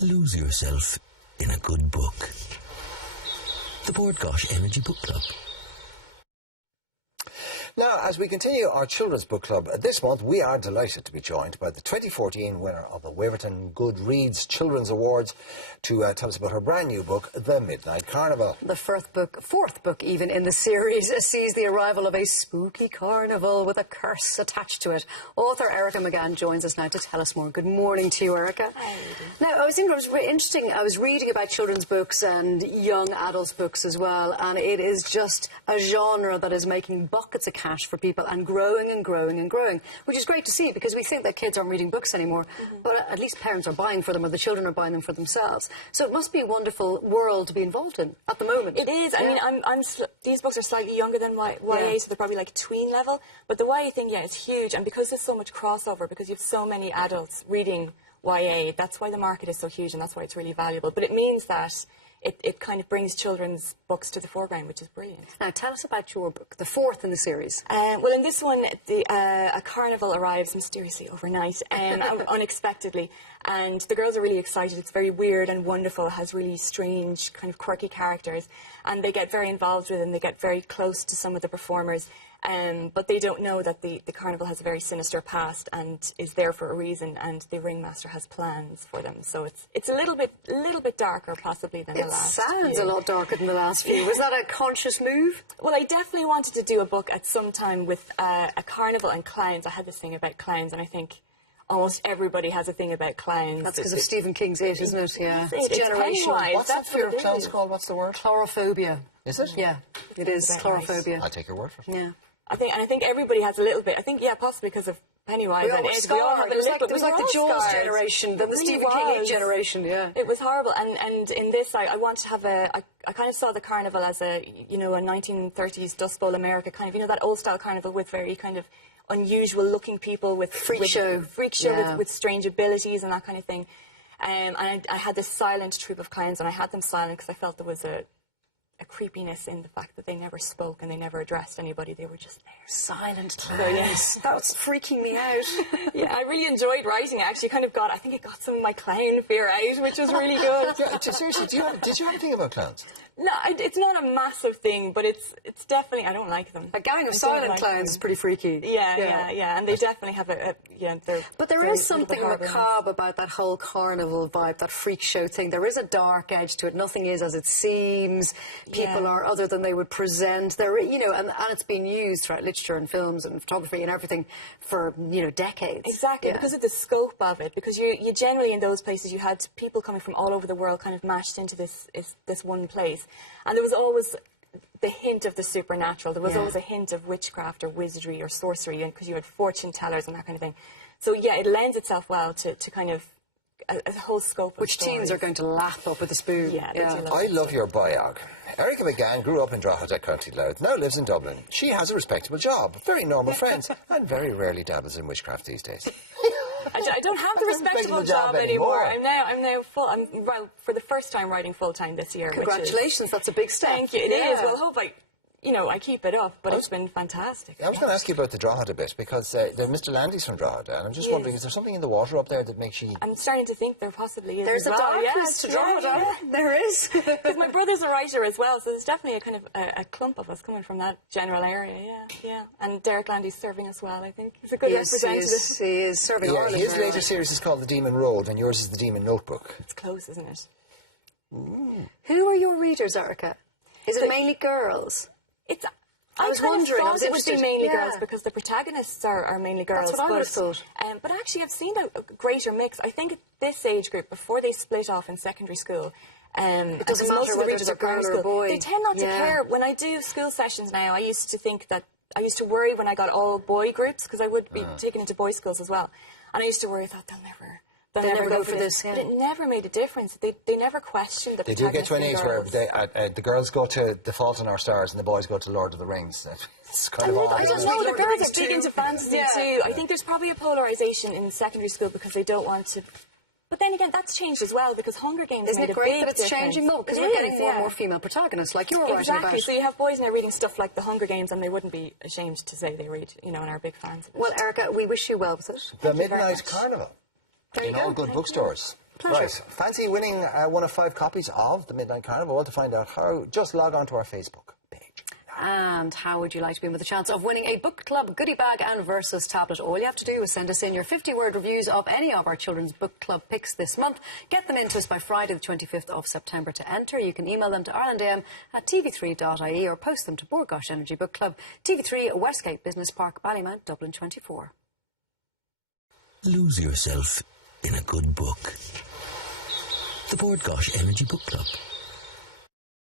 Lose yourself in a good book. The Board Gosh Energy Book Club. Now, as we continue our Children's Book Club this month, we are delighted to be joined by the 2014 winner of the Waverton Goodreads Children's Awards to tell us about her brand new book, The Midnight Carnival. The fourth book even in the series, sees the arrival of a spooky carnival with a curse attached to it. Author Erica McGann joins us now to tell us more. Good morning to you, Erica. Hi. Now, I was thinking it was really interesting. I was reading about children's books and young adults' books as well, and it is just a genre that is making buckets of cash for people and growing and growing and growing, which is great to see because we think that kids aren't reading books anymore, but at least parents are buying for them or the children are buying them for themselves. So it must be a wonderful world to be involved in at the moment. It is. I mean, these books are slightly younger than YA, so they're probably like tween level, but the YA thing, is huge, and because there's so much crossover, because you have so many adults reading YA, that's why the market is so huge and that's why it's really valuable. But it means that it kind of brings children's books to the foreground, which is brilliant. Now, tell us about your book, the fourth in the series. Well, in this one, a carnival arrives mysteriously overnight, unexpectedly, and the girls are really excited. It's very weird and wonderful. It has really strange, kind of quirky characters, and they get very involved with them. They get very close to some of the performers. But they don't know that the carnival has a very sinister past and is there for a reason, and the ringmaster has plans for them. So it's a little bit darker possibly than the last. It sounds a lot darker than the last few. Was that a conscious move? Well, I definitely wanted to do a book at some time with a carnival and clowns. I had this thing about clowns, and I think almost everybody has a thing about clowns. That's because of Stephen King's It, isn't it? Yeah. It's generational. What's that fear of clowns called? What's the word? Chlorophobia. Is it? Yeah, it is chlorophobia. I'll take your word for it. Yeah. I think everybody has a little bit. I think, possibly because of Pennywise and It. We all have a little bit. It was like the Jaws generation, then the Stephen King It generation, yeah. It was horrible. And in this, I wanted to have I kind of saw the carnival as a 1930s Dust Bowl America kind of, that old style carnival with very kind of unusual looking people with freak show with strange abilities and that kind of thing. And I had this silent troupe of clowns, and I had them silent because I felt there was a creepiness in the fact that they never spoke and they never addressed anybody. They were just there. Silent clowns. So, yes. That's freaking me out. Yeah, I really enjoyed writing. I actually I think it got some of my clown fear out, which was really good. Yeah, seriously, did you have anything about clowns? No, it's not a massive thing, but it's definitely, I don't like them. A gang of silent clowns is pretty freaky. Yeah, and they definitely have But there is something macabre about that whole carnival vibe, that freak show thing. There is a dark edge to it. Nothing is as it seems. People are other than they would present. There, and it's been used throughout literature and films and photography and everything for, decades. Exactly, because of the scope of it. Because you generally, in those places, you had people coming from all over the world kind of mashed into this one place. And there was always the hint of the supernatural. There was always a hint of witchcraft or wizardry or sorcery, because you had fortune tellers and that kind of thing. So, it lends itself well to kind of a whole scope of which stories. teens are going to lap up with a spoon. Yeah. I love your biog. Erica McGann grew up in Drogheda, County Louth, now lives in Dublin. She has a respectable job, very normal friends, and very rarely dabbles in witchcraft these days. I don't have the respectable job anymore. I'm now full. For the first time writing full time this year. Congratulations, that's a big step. Thank you. It is. Well, I hope I keep it up, but it's been fantastic. I was going to ask you about the Drogheda bit, because Mr. Landy's from Drogheda, and I'm just wondering, is there something in the water up there that makes you... I'm starting to think there possibly is. There's a darkness to Drogheda. Yeah. There is. Because my brother's a writer as well, so there's definitely a kind of a clump of us coming from that general area, yeah. And Derek Landy's serving us well, I think. He's a good representative. He is serving Ireland. His later series is called The Demon Road, and yours is The Demon Notebook. It's close, isn't it? Who are your readers, Erica? Is it mainly girls? I was wondering. I thought it would be mainly girls because the protagonists are mainly girls. That's what I would have thought. But actually, I've seen a greater mix. I think at this age group, before they split off in secondary school, it doesn't matter whether it's a girl or a boy. They tend not to care. When I do school sessions now, I used to worry when I got all boy groups, because I would be taken into boys' schools as well, and I used to worry. I thought they'll never go for this. But it never made a difference. They never questioned the protagonist. They do get to an age where the girls go to The Fault in Our Stars and the boys go to Lord of the Rings. It's kind of odd. I don't know. The girls are big into fantasy too. I think there's probably a polarisation in secondary school because they don't want to... But then again, that's changed as well, because Hunger Games Isn't made it great a big that it's difference. changing? No, because we're getting more and more female protagonists, like you were writing about. Exactly. So you have boys now reading stuff like The Hunger Games, and they wouldn't be ashamed to say they read, and are big fans of it. Well, Erica, we wish you well with it. The Midnight Carnival. In all good bookstores. Pleasure. Right. Fancy winning one of 5 copies of The Midnight Carnival? Well, to find out how, just log on to our Facebook page. And how would you like to be in with a chance of winning a book club goodie bag and Versus tablet? All you have to do is send us in your 50-word reviews of any of our children's book club picks this month. Get them in to us by Friday the 25th of September to enter. You can email them to irelandam@tv3.ie or post them to Bord Gáis Energy Book Club, TV3, Westgate Business Park, Ballymount, Dublin 24. Lose yourself in a good book. The Bord Gáis Energy Book Club.